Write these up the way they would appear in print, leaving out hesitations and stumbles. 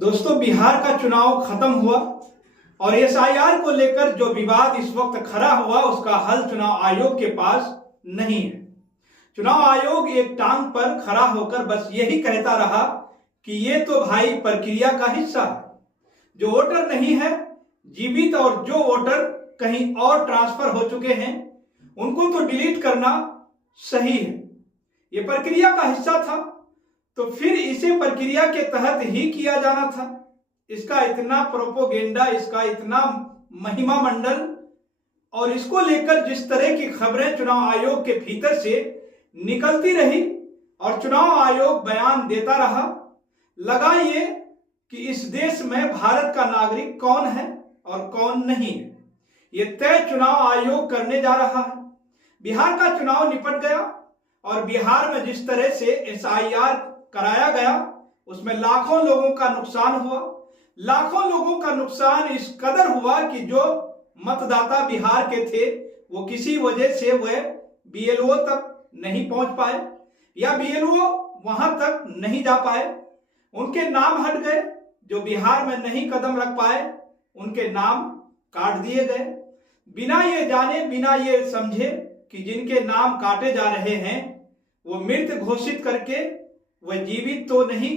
दोस्तों, बिहार का चुनाव खत्म हुआ और एसआईआर को लेकर जो विवाद इस वक्त खड़ा हुआ उसका हल चुनाव आयोग के पास नहीं है। चुनाव आयोग एक टांग पर खड़ा होकर बस यही कहता रहा कि ये तो भाई प्रक्रिया का हिस्सा है। जो वोटर नहीं है जीवित और जो वोटर कहीं और ट्रांसफर हो चुके हैं उनको तो डिलीट करना सही है। ये प्रक्रिया का हिस्सा था तो फिर इसे प्रक्रिया के तहत ही किया जाना था। इसका इतना प्रोपोगेंडा, इसका इतना महिमा मंडल और इसको लेकर जिस तरह की खबरें चुनाव आयोग के भीतर से निकलती रही और चुनाव आयोग बयान देता रहा, लगा ये कि इस देश में भारत का नागरिक कौन है और कौन नहीं है ये तय चुनाव आयोग करने जा रहा है। बिहार का चुनाव निपट गया और बिहार में जिस तरह से एसआईआर कराया गया उसमें लाखों लोगों का नुकसान हुआ। लाखों लोगों का नुकसान इस कदर हुआ कि जो मतदाता बिहार के थे वो किसी वजह से वह बीएलओ तक नहीं पहुंच पाए या बीएलओ वहां तक नहीं जा पाए। उनके नाम हट गए। जो बिहार में नहीं कदम रख पाए उनके नाम काट दिए गए, बिना ये जाने बिना ये समझे कि जिनके नाम काटे जा रहे हैं वो मृत घोषित करके वह जीवित तो नहीं।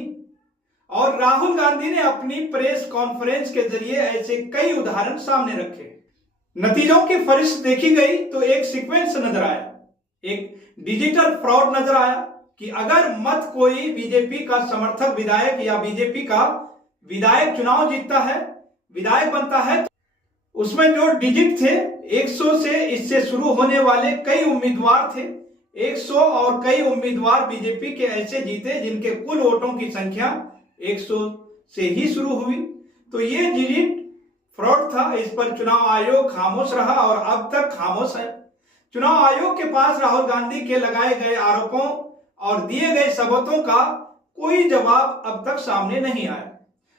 और राहुल गांधी ने अपनी प्रेस कॉन्फ्रेंस के जरिए ऐसे कई उदाहरण सामने रखे। नतीजों की फरिश्त देखी गई तो एक सीक्वेंस नजर आया, एक डिजिटल फ्रॉड नजर आया कि अगर मत कोई बीजेपी का समर्थक विधायक या बीजेपी का विधायक चुनाव जीतता है, विधायक बनता है, उसमें जो डिजिट थे 100 से इससे शुरू होने वाले कई उम्मीदवार थे। 100 और कई उम्मीदवार बीजेपी के ऐसे जीते जिनके कुल वोटों की संख्या 100 से ही शुरू हुई। तो ये डिजिट फ्रॉड था। इस पर चुनाव आयोग खामोश रहा और अब तक खामोश है। चुनाव आयोग के पास राहुल गांधी के लगाए गए आरोपों और दिए गए सबूतों का कोई जवाब अब तक सामने नहीं आया।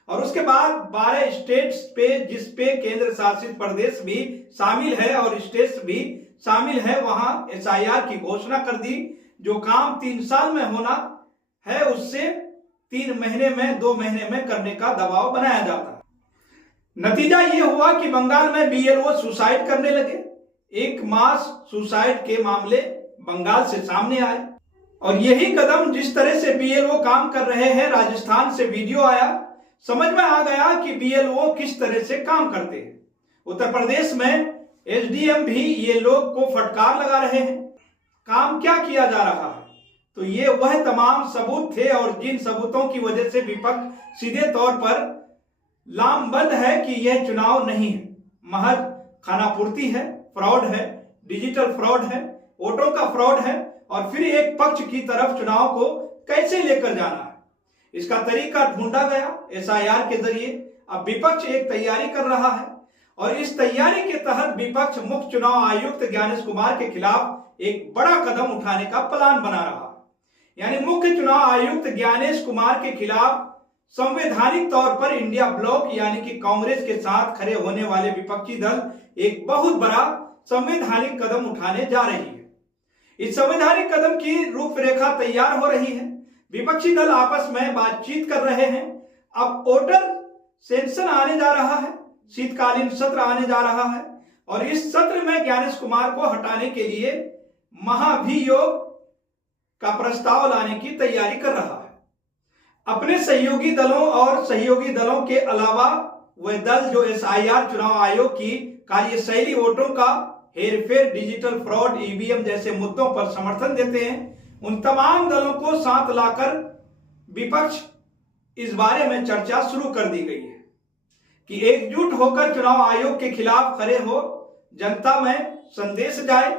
और उसके बाद 12 स्टेट्स पे, जिस पे केंद्र शासित प्रदेश भी शामिल है और स्टेट्स भी शामिल है, वहां एसआईआर की घोषणा कर दी। जो काम 3 साल में होना है उससे 3 महीने में, 2 महीने में करने का दबाव बनाया जाता है। नतीजा ये हुआ कि बंगाल में बीएलओ सुसाइड करने लगे। एक मास सुसाइड के मामले बंगाल से सामने आए और यही कदम जिस तरह से बीएलओ काम कर रहे हैं, राजस्थान से वीडियो आया, समझ में आ गया कि बीएलओ किस तरह से काम करते हैं। उत्तर प्रदेश में एसडीएम भी ये लोग को फटकार लगा रहे हैं। काम क्या किया जा रहा है? तो ये वह तमाम सबूत थे और जिन सबूतों की वजह से विपक्ष सीधे तौर पर लामबंद है कि यह चुनाव नहीं है, महज खानापूर्ति है, फ्रॉड है, डिजिटल फ्रॉड है, वोटों का फ्रॉड है और फिर एक पक्ष की तरफ चुनाव को कैसे लेकर जाना है इसका तरीका ढूंढा गया एसआईआर के जरिए। अब विपक्ष एक तैयारी कर रहा है और इस तैयारी के तहत विपक्ष मुख्य चुनाव आयुक्त ज्ञानेश कुमार के खिलाफ एक बड़ा कदम उठाने का प्लान बना रहा है। यानी मुख्य चुनाव आयुक्त ज्ञानेश कुमार के खिलाफ संवैधानिक तौर पर इंडिया ब्लॉक यानी कि कांग्रेस के साथ खड़े होने वाले विपक्षी दल एक बहुत बड़ा संवैधानिक कदम उठाने जा रही है। इस संवैधानिक कदम की रूपरेखा तैयार हो रही है। विपक्षी दल आपस में बातचीत कर रहे हैं। अब वोटर सेशन आने जा रहा है, शीतकालीन सत्र आने जा रहा है और इस सत्र में ज्ञानेश कुमार को हटाने के लिए महाभियोग का प्रस्ताव लाने की तैयारी कर रहा है। अपने सहयोगी दलों और सहयोगी दलों के अलावा वह दल जो एसआईआर चुनाव आयोग की कार्यशैली, वोटों का हेरफेर, डिजिटल फ्रॉड, ईवीएम जैसे मुद्दों पर समर्थन देते हैं, उन तमाम दलों को साथ लाकर विपक्ष इस बारे में चर्चा शुरू कर दी गई है कि एकजुट होकर चुनाव आयोग के खिलाफ खड़े हो, जनता में संदेश जाए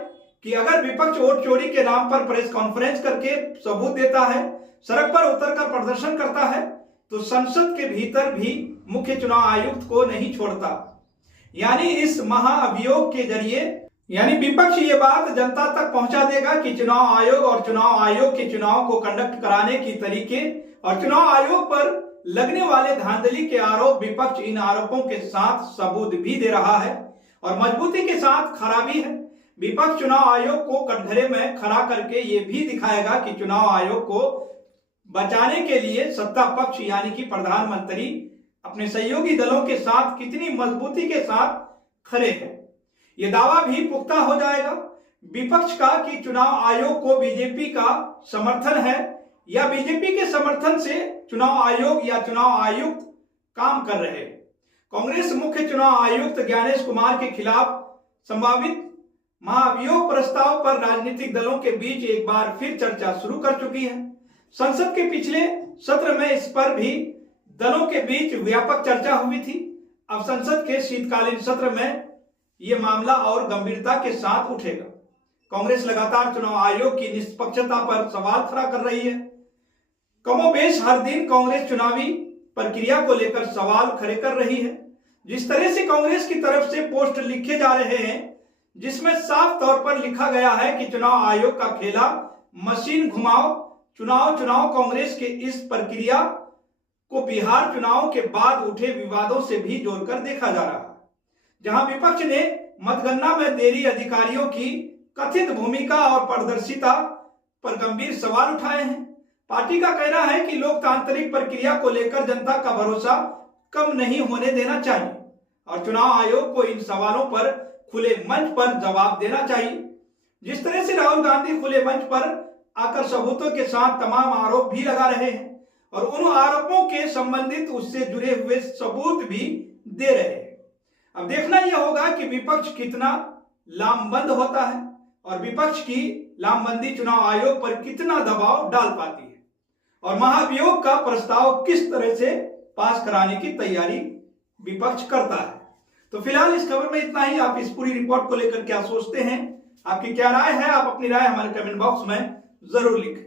कि अगर विपक्ष वोट चोरी के नाम पर प्रेस कॉन्फ्रेंस करके सबूत देता है, सड़क पर उतरकर प्रदर्शन करता है, तो संसद के भीतर भी मुख्य चुनाव आयुक्त को नहीं छोड़ता। यानी इस महाअभियोग के जरिए यानी विपक्ष ये बात जनता तक पहुंचा देगा कि चुनाव आयोग और चुनाव आयोग के चुनाव को कंडक्ट कराने की तरीके और चुनाव आयोग पर लगने वाले धांधली के आरोप, विपक्ष इन आरोपों के साथ सबूत भी दे रहा है और मजबूती के साथ खड़ा भी है। विपक्ष चुनाव आयोग को कटघरे में खड़ा करके ये भी दिखाएगा कि चुनाव आयोग को बचाने के लिए सत्ता पक्ष यानी कि प्रधानमंत्री अपने सहयोगी दलों के साथ कितनी मजबूती के साथ खड़े हैं। यह दावा भी पुख्ता हो जाएगा विपक्ष का कि चुनाव आयोग को बीजेपी का समर्थन है या बीजेपी के समर्थन से चुनाव आयोग या चुनाव आयुक्त काम कर रहे हैं। कांग्रेस मुख्य चुनाव आयुक्त ज्ञानेश कुमार के खिलाफ संभावित महाभियोग प्रस्ताव पर राजनीतिक दलों के बीच एक बार फिर चर्चा शुरू कर चुकी है। संसद के पिछले सत्र में इस पर भी दलों के बीच व्यापक चर्चा हुई थी। अब संसद के शीतकालीन सत्र में यह मामला और गंभीरता के साथ उठेगा। कांग्रेस लगातार चुनाव आयोग की निष्पक्षता पर सवाल खड़ा कर रही है। कमोबेश हर दिन कांग्रेस चुनावी प्रक्रिया को लेकर सवाल खड़े कर रही है। जिस तरह से कांग्रेस की तरफ से पोस्ट लिखे जा रहे हैं जिसमें साफ तौर पर लिखा गया है कि चुनाव आयोग का खेला मशीन घुमाओ, चुनाव कांग्रेस के इस प्रक्रिया को बिहार चुनाव के बाद उठे विवादों से भी जोड़कर देखा जा रहा है, जहां विपक्ष ने मतगणना में देरी, अधिकारियों की कथित भूमिका और पारदर्शिता पर गंभीर सवाल उठाए हैं। पार्टी का कहना है कि लोकतांत्रिक प्रक्रिया को लेकर जनता का भरोसा कम नहीं होने देना चाहिए और चुनाव आयोग को इन सवालों पर खुले मंच पर जवाब देना चाहिए। जिस तरह से राहुल गांधी खुले मंच पर आकर सबूतों के साथ तमाम आरोप भी लगा रहे हैं और उन आरोपों के संबंधित उससे जुड़े हुए सबूत भी दे रहे हैं। अब देखना यह होगा कि विपक्ष कितना लामबंद होता है और विपक्ष की लामबंदी चुनाव आयोग पर कितना दबाव डाल पाती है और महाभियोग का प्रस्ताव किस तरह से पास कराने की तैयारी विपक्ष करता है। तो फिलहाल इस खबर में इतना ही। आप इस पूरी रिपोर्ट को लेकर क्या सोचते हैं, आपकी क्या राय है, आप अपनी राय हमारे कमेंट बॉक्स में जरूर लिखें।